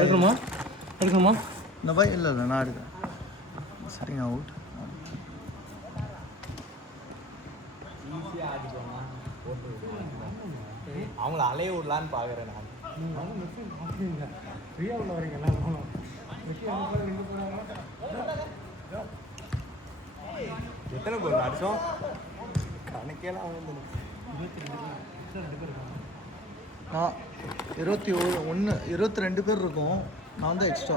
எடுக்கணுமா இந்த பாய் இல்லை நான் எடுக்கிறேன். சரிங்க அவுட். அவங்கள அலைய விடலான்னு பார்க்குறேன் நான். ஃப்ரீயாக உள்ள வரீங்களா? எத்தனை கோல் அடிச்சோம் கணக்கேலாம் வந்து 22 பேர் இருக்கோம். நான் தான் எக்ஸ்ட்ரா.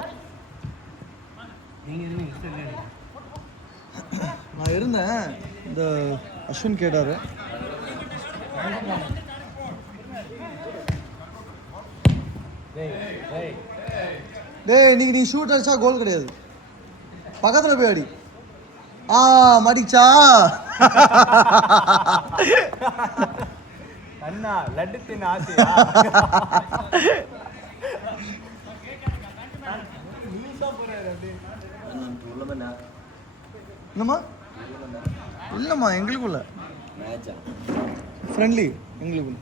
நான் இருந்தேன். இந்த அஸ்வின் கேட்டார். டேய் இன்னைக்கு நீ ஷூட் அடிச்சா கோல் கிடையாது, பக்கத்தில் போய் அடி. மாட்டிச்சா அண்ணா லட்டு தின்னு ஆசையா? என்னம்மா? இல்லைம்மா எங்களுக்குள்ள ஃப்ரெண்ட்லி எங்களுக்குள்ள.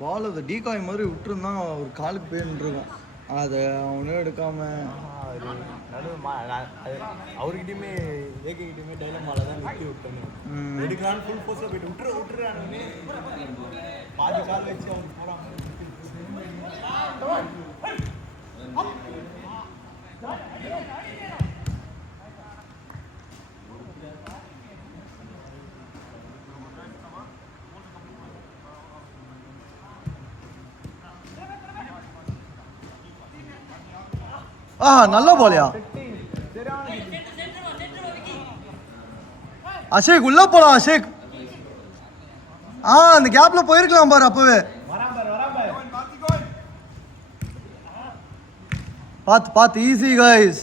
பால் அது டீகாய் மாதிரி விட்டுருந்தான், ஒரு காலுக்கு போயிருக்கும். அதை அவனே எடுக்காம அவர்கிட்டயுமே ஏகிட்டையுமே டைலமால தான் நிறுத்தி விட்டேன்னு எடுக்கலான்னு ஃபுல் ஃபோர்ஸில் போயிட்டு விட்டுறானுமே பாதி கால் வச்சு அவங்க போகிறாங்க. நல்ல போலையா அஷேக், உள்ள போலாம் அஷேக். அந்த கேப்ல போயிருக்கலாம் பாரு. அப்பவே பாத்து ஈஸி கைஸ்.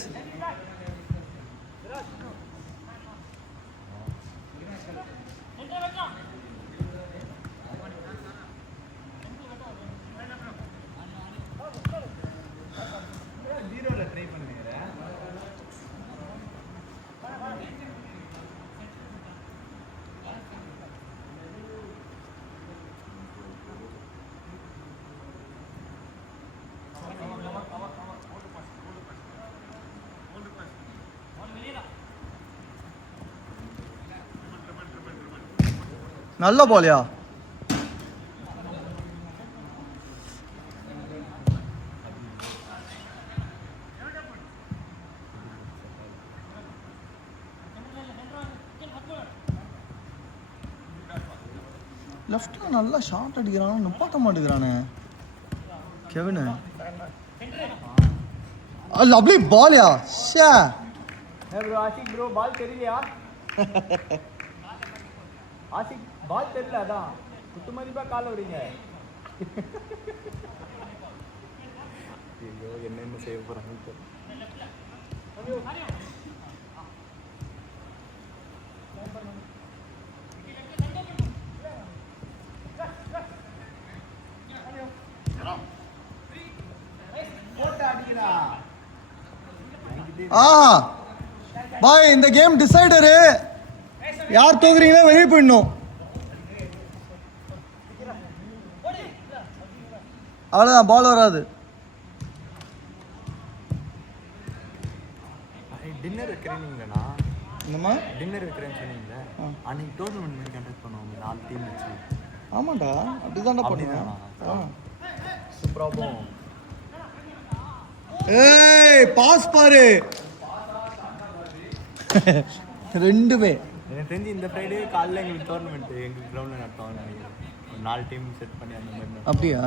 நல்ல போலியா? லெஃப்ட்ல நல்லா ஷாட் அடிக்கிறான், நிப்பாட்ட மாட்டேங்கிறானே கெவின். லவ்லி பால்யா? ஷே ப்ரோ ஆஷிக் ப்ரோ பால் தெரியலையா? ஆஷிக் பால் தெரியல, அதான் குத்து மதிப்பா கால விடுங்க. ஐயோ என்ன செய்ய போறாங்க. பாய் இந்த கேம் டிசைடரு. யார் தோக்குறீங்களோ வெளியே போயிடணும். அவ்வளோதான், பால் வராது. டின்னர் வைக்கிறேன்னீங்களா? என்னம்மா டின்னர் வைக்கிறேன்னு சொன்னீங்களே, அன்னைக்கு டோர்னமெண்ட் மாதிரி கண்டக்ட் பண்ணுவோம் 4 டீம் வச்சு. ஆமாண்டா, அப்படிதான்டா பண்ணுவேன். சூப்பராக போவோம். ஏய் பாஸ் பாரு. 2 எனக்கு தெரிஞ்சு இந்த ஃப்ரைடே காலையில் எங்களுக்கு டோர்னமெண்ட் எங்கள் கிரவுண்டில் நடத்துவாங்க நினைக்கிறேன். 4 டீம் செட் பண்ணி அந்த மாதிரி. அப்படியா?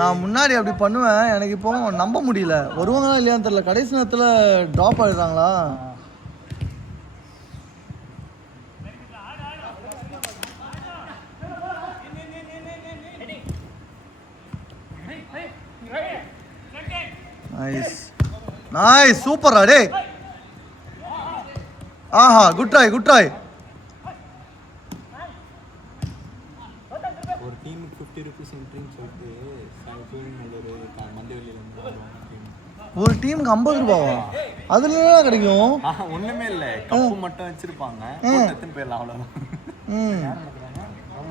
நான் முன்னாடி அப்படி பண்ணுவேன், எனக்கு இப்போ நம்ப முடியல. வருவாங்களா இல்லையான்னு தெரியல. கடைசி நேரத்தில் ட்ராப் ஆகிடுறாங்களா? நைஸ் நைஸ் சூப்பரா டே. ஆஹா குட் ட்ரை குட் ட்ரை. ஒரு டீமுக்கு 50 rupees என்ட்ரின்னு சொல்லிட்டு ஒரு மந்தவெளியில ஒரு டீமுக்கு 50 ரூபாவா? அதுல என்ன கிடைக்கும்? ஒண்ணுமே இல்ல, கப்பு மட்டும் வச்சிருப்பாங்க, எத்தனை பேர்ல அவ்வளவுதான்.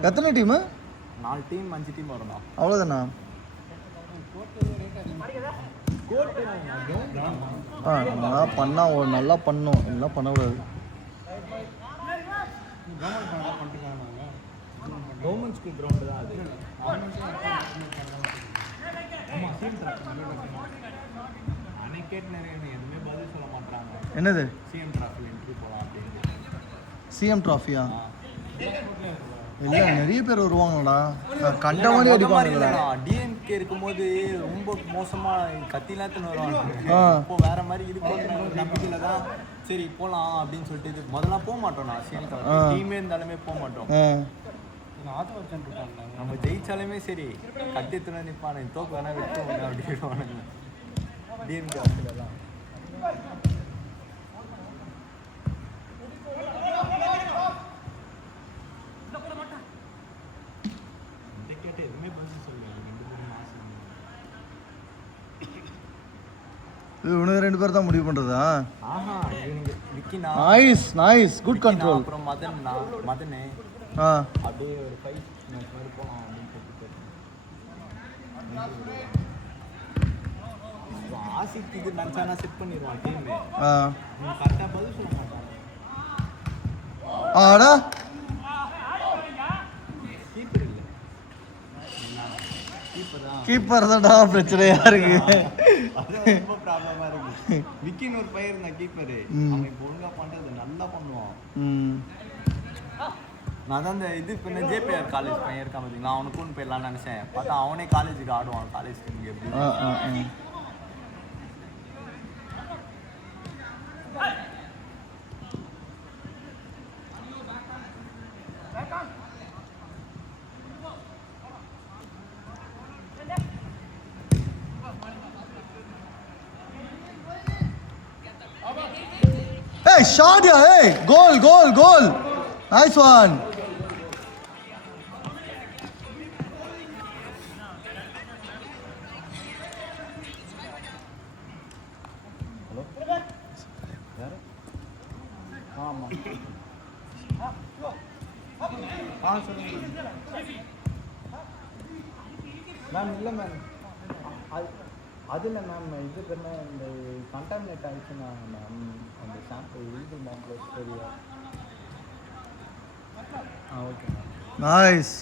எத்தனை டீம்? 4 டீம் 5 டீம் வரணும், அவ்வளவுதானா? நல்லா பண்ணா நல்லா பண்ணோம், எல்லாம் பண்ணக்கூடாது. கவர்மெண்ட் ஸ்கூல் கிரவுண்டு தான் அது. எதுவுமே பதில் சொல்ல மாட்டாங்க. என்னது சிஎம் டிராஃபி என்ட்ரி போகலாம் அப்படின்னு. சிஎம் டிராஃபியா? இல்ல நிறைய பேர் வருவாங்கடா, கண்டவனே அடிப்பாங்கடா. டிஎம்கே இருக்கும்போது ரொம்ப மோசமா கத்திலாம் வருவாங்க. இப்போ வேற மாதிரி இருக்கும் நம்பிக்கையில தான் சரி போலாம் அப்படின்னு சொல்லிட்டு முதல்ல போக மாட்டோம். நான் சிஎம் டிராஃபி டீமே இருந்தாலுமே போக மாட்டோம். நம்ம ஜெயிச்சாலுமே சரி கத்தி எத்தனை நிற்பானு, தோக்கு வேணா விட்டு அப்படின்னு டிஎம்கே ஆஃபீலாம். இவனுங்க 2 பேர் தான் முடிவு பண்றதா? ஆஹா, இவனுங்க விக்கினா நைஸ் நைஸ் குட் கண்ட்ரோல். அப்புறம் மதனே அப்படியே ஒரு 5 மேட்ச் மாதிரி போலாம் அப்படின்னு சொல்லிட்டு ஆசிக்கு இது நினச்சானா செட் பண்ணிடுவான் டீமே. கரெக்டாக பதில் சொல்ல மாட்டான். ஆடா கீப்பர் இல்லை, கீப்பர் தான்டா பிரச்சனையா இருக்கு. ரொம்ப ப்ராப்ளமா இருக்கு. விக்கின்னு ஒரு பையன் இருந்தான் கீப்பரு, அவன் இப்போ ஒழுங்கா பண்றது நல்லா பண்ணுவான். நான் தான் இந்த இது இப்போ ஜேபிஆர் காலேஜ் பையன் இருக்கான் பார்த்தீங்களா, அவனுக்கு கூண்டு போயிடலான்னு நினச்சேன். பார்த்தா அவனே காலேஜுக்கு ஆடுவான். காலேஜுக்கு இங்கே எப்படி Hey, shot ya, hey, goal, goal, goal. Nice one. Hello யாரு? ஆமாம் சொல்லுங்கள் மேம். இல்லை மேம், அது இல்லை மேம், இது என்ன இந்த கண்டாமினேட் ஆகிடுச்சுன்னா மேம் அந்த ஷாம்பு ஈகிள் மேம் சரியா? Okay ma'am. நைஸ்.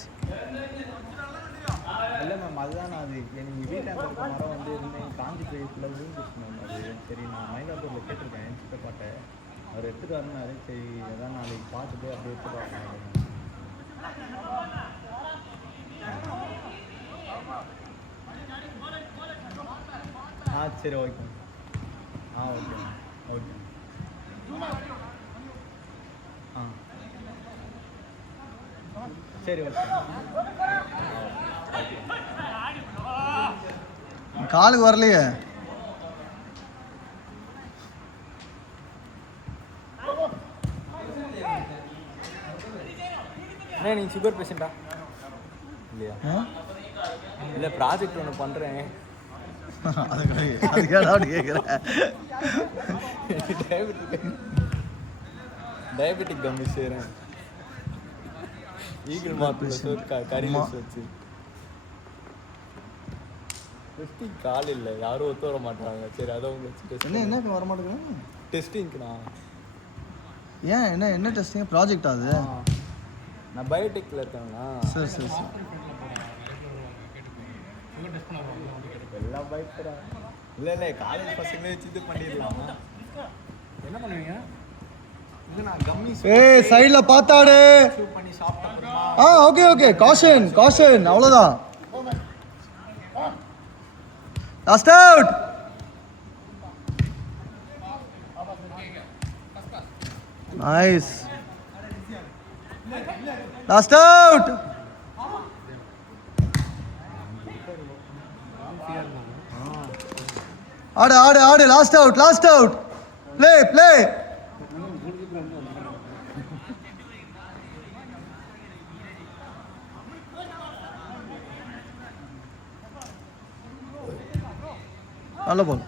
இல்லை மேம், அதுதான் நான் அது எனக்கு வீட்டில் இருக்க மரம் வந்து இருந்தேன் காஞ்சி போயிட்டுல விழுந்துச்சு மேம். அது சரி நான் மயிலாப்பூரில் கேட்டிருக்கேன் என் சித்தப்பாட்டை, அவர் எடுத்துகிட்டு வரனாரு. சரி அதான் நாளைக்கு பார்த்துட்டு அப்படியே எடுத்துகிட்டு வரேன். சரி ஓகே. Okay okay. சரி ஓகே. காலுக்கு வரலையே. நீ சுகர் பேஷண்டா இல்லையா? இல்லை ப்ராஜெக்ட் ஒன்று பண்ணுறேன். டயபெட்டிக் கம்மி செய்கிறேன். ஈகிள் மார்க் கறி வச்சு டெஸ்டிங் கால் இல்லை, யாரும் ஒத்து வர மாட்டாங்க. சரி அதை வச்சு என்ன வர மாட்டேங்குது டெஸ்டிங்க்குண்ணா. ஏன் என்ன என்ன டெஸ்டிங் ப்ராஜெக்ட் அது? நான் பயோடெக்கில் இருக்கேங்கண்ணா. சரி சரி சரி. எல்லாம் பயப்படுறேன். இல்லை இல்லை, காலேஜ் பசங்களே வச்சு இது பண்ணிடலாமா? என்ன பண்ணுவீங்க? இது நான் கம்மி ஏய் சைடுல பாத்தாடு பண்ணி சாப்பிட்டா. Okay okay. காஷன் காஷன், அவ்வளவுதான். Last out. Nice. Last out. ஆடு ஆடு ஆடு லாஸ்ட் அவுட் ப்ளே நல்ல பால்